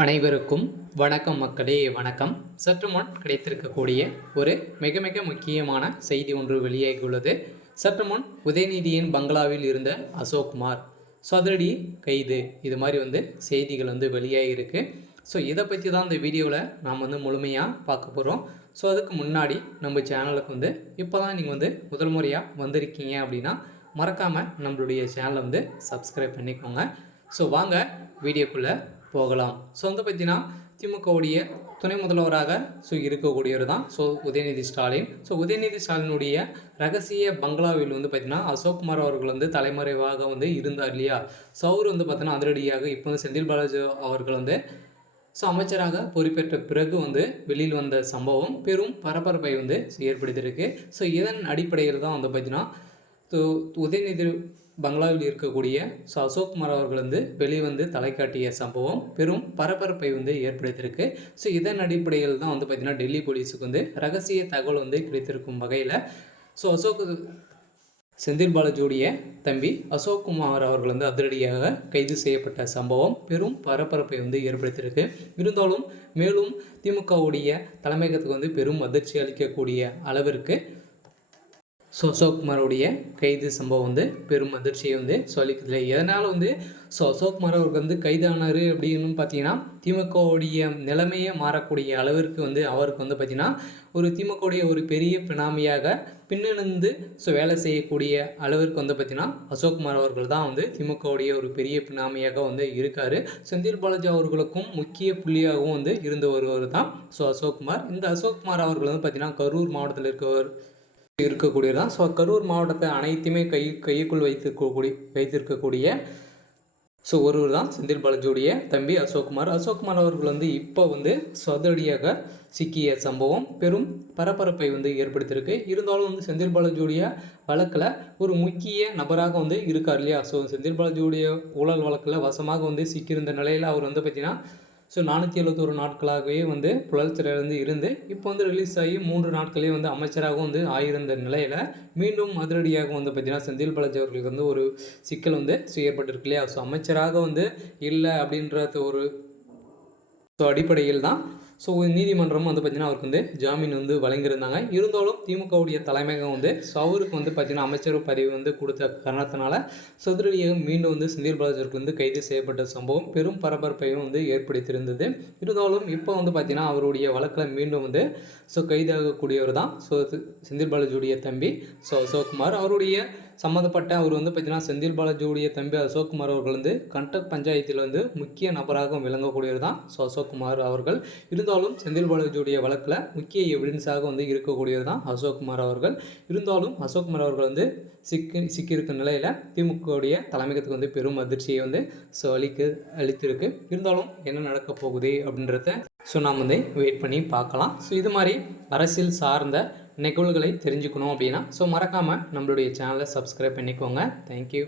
அனைவருக்கும் வணக்கம் மக்களே, வணக்கம். சற்று முன் கிடைத்திருக்கக்கூடிய ஒரு மிக மிக முக்கியமான செய்தி ஒன்று வெளியாகியுள்ளது. சற்று முன் உதயநிதியின் பங்களாவில் இருந்த அசோக்குமார் சதுரடி கைது, இது மாதிரி செய்திகள் வெளியாகிருக்கு. ஸோ இதை பற்றி தான் இந்த வீடியோவில் நாம் முழுமையாக பார்க்க போகிறோம். ஸோ அதுக்கு முன்னாடி நம்ம சேனலுக்கு இப்போ தான் நீங்கள் முதல் முறையாக வந்திருக்கீங்க அப்படின்னா மறக்காமல் நம்மளுடைய சேனலை சப்ஸ்கிரைப் பண்ணிக்கோங்க. ஸோ வாங்க வீடியோக்குள்ளே போகலாம். ஸோ பார்த்தீங்கன்னா திமுகவுடைய துணை முதல்வராக இருக்கக்கூடியவர் தான் உதயநிதி ஸ்டாலின். ஸோ உதயநிதி ஸ்டாலினுடைய ரகசிய பங்களாவில் பார்த்திங்கன்னா அசோக்குமார் அவர்கள் தலைமறைவாக இருந்தார் இல்லையா. ஸோ அவர் பார்த்தீங்கன்னா அதிரடியாக இப்போ செந்தில் பாலாஜி அவர்கள் அமைச்சராக பொறுப்பேற்ற பிறகு வெளியில் வந்த சம்பவம் பெரும் பரபரப்பை ஏற்படுத்தியிருக்கு. ஸோ இதன் அடிப்படையில் தான் பார்த்திங்கன்னா உதயநிதி பங்களாவில் இருக்கக்கூடிய அசோக்குமார் அவர்கள் வெளியே தலை காட்டிய சம்பவம் பெரும் பரபரப்பை ஏற்படுத்தியிருக்கு. ஸோ இதன் அடிப்படையில் தான் பார்த்திங்கன்னா டெல்லி போலீஸுக்கு ரகசிய தகவல் கிடைத்திருக்கும் வகையில் செந்தில் பாலாஜியுடைய தம்பி அசோக்குமார் அவர்கள் அதிரடியாக கைது செய்யப்பட்ட சம்பவம் பெரும் பரபரப்பை ஏற்படுத்தியிருக்கு. இருந்தாலும் மேலும் திமுகவுடைய தலைமையகத்துக்கு பெரும் அதிர்ச்சி அளிக்கக்கூடிய அளவிற்கு அசோக்குமாரோடைய கைது சம்பவம் பெரும் அதிர்ச்சியை சொல்லிக்கிறதுல. எதனால் அசோக்குமார் அவருக்கு கைதானார் அப்படின்னு பார்த்தீங்கன்னா திமுகவுடைய நிலைமையை மாறக்கூடிய அளவிற்கு அவருக்கு பார்த்திங்கன்னா ஒரு திமுகவுடைய ஒரு பெரிய பினாமியாக பின்னிருந்து வேலை செய்யக்கூடிய அளவிற்கு பார்த்திங்கன்னா அசோக்குமார் அவர்கள் தான் திமுகவுடைய ஒரு பெரிய பினாமியாக இருக்கார். செந்தில் பாலாஜி அவர்களுக்கும் முக்கிய புள்ளியாகவும் இருந்த ஒருவர் தான் அசோக்குமார். இந்த அசோக்குமார் அவர்கள் பார்த்திங்கன்னா கரூர் மாவட்டத்தில் இருக்கக்கூடியதான். ஸோ கரூர் மாவட்டத்தை அனைத்துமே கைக்குள் வைத்திருக்கக்கூடிய ஒருவர் தான் செந்தில் பாலாஜியுடைய தம்பி அசோக்குமார். அசோக்குமார் அவர்கள் இப்போ சதுரடியாக சிக்கிய சம்பவம் பெரும் பரபரப்பை ஏற்படுத்தியிருக்கு. இருந்தாலும் செந்தில் பாலாஜியுடைய வழக்கில் ஒரு முக்கிய நபராக இருக்கார் இல்லையா. ஸோ செந்தில் பாலாஜியுடைய ஊழல் வழக்கில் வசமாக சிக்கியிருந்த நிலையில் அவர் பார்த்திங்கன்னா 471 நாட்களாகவே புழல் சிறையிலிருந்து இருந்து இப்போ ரிலீஸ் ஆகி 3 நாட்களே அமைச்சராக ஆயிருந்த நிலையில் மீண்டும் அதிரடியாக பார்த்திங்கன்னா செந்தில் பாலாஜி அவர்களுக்கு ஒரு சிக்கல் ஏற்பட்டிருக்கு இல்லையா. ஸோ அமைச்சராக இல்லை அப்படின்றது ஒரு அடிப்படையில் தான் நீதிமன்றம் பார்த்திங்கன்னா அவருக்கு ஜாமீன் வழங்கியிருந்தாங்க. இருந்தாலும் திமுகவுடைய தலைமையகம் அவருக்கு பார்த்திங்கன்னா அமைச்சர் பதவி கொடுத்த காரணத்தினால சதுரடியாக மீண்டும் செந்தில் பாலாஜிக்கு கைது செய்யப்பட்ட சம்பவம் பெரும் பரபரப்பையும் ஏற்படுத்தியிருந்தது. இருந்தாலும் இப்போ பார்த்திங்கன்னா அவருடைய வழக்கில் மீண்டும் கைதாகக்கூடியவர் தான் செந்தில் பாலாஜியுடைய தம்பி அசோக்குமார். அவருடைய சம்மந்தப்பட்ட அவர் பார்த்திங்கன்னா செந்தில் பாலாஜியுடைய தம்பி அசோக்குமார் அவர்கள் கண்டக் பஞ்சாயத்தில் முக்கிய நபராக விளங்கக்கூடியவர் தான் அசோக்குமார் அவர்கள். இருந்தாலும் செந்தில் பாலாஜியுடைய வழக்கில் முக்கிய எவிடன்ஸாக இருக்கக்கூடியவர் தான் அசோக்குமார் அவர்கள். இருந்தாலும் அசோக்குமார் அவர்கள் சிக்கியிருக்க நிலையில் திமுகவுடைய தலைமையகத்துக்கு பெரும் அதிர்ச்சியை அளித்திருக்கு. இருந்தாலும் என்ன நடக்க போகுது அப்படின்றத நாம் வெயிட் பண்ணி பார்க்கலாம். இது மாதிரி அரசியல் சார்ந்த நிகழ்வுகளை தெரிஞ்சுக்கணும் அப்படின்னா மறக்காமல் நம்மளுடைய சேனலை சப்ஸ்கிரைப் பண்ணிக்கோங்க. தேங்க்யூ.